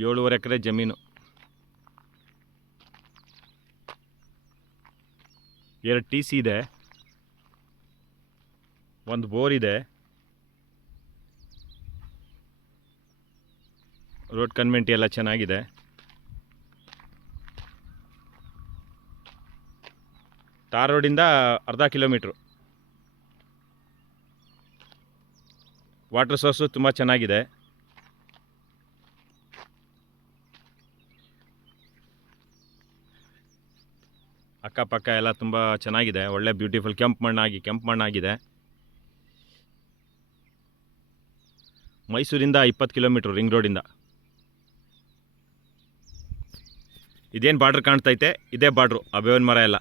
7.5 ಎಕರೆ ಜಮೀನು. 2 TC ಇದೆ, 1 bore ಇದೆ, ರೋಡ್ ಕನ್ವೆಂಟಿ ಎಲ್ಲ ಚೆನ್ನಾಗಿದೆ. ತಾರ್ ರೋಡಿಂದ ಅರ್ಧ ಕಿಲೋಮೀಟ್ರು. ವಾಟರ್ ಸೋರ್ಸು ತುಂಬ ಚೆನ್ನಾಗಿದೆ. ಅಕ್ಕಪಕ್ಕ ಎಲ್ಲ ತುಂಬ ಚೆನ್ನಾಗಿದೆ. ಒಳ್ಳೆ ಬ್ಯೂಟಿಫುಲ್ ಕೆಂಪು ಮಣ್ಣಾಗಿದೆ. ಮೈಸೂರಿಂದ 20 ಕಿಲೋಮೀಟ್ರು ರಿಂಗ್ ರೋಡಿಂದ. ಇದೇನು ಬಾರ್ಡ್ರ್ ಕಾಣ್ತೈತೆ, ಇದೇ ಬಾರ್ಡ್ರು. ಆ ಬೇವಿನ ಮರ ಎಲ್ಲ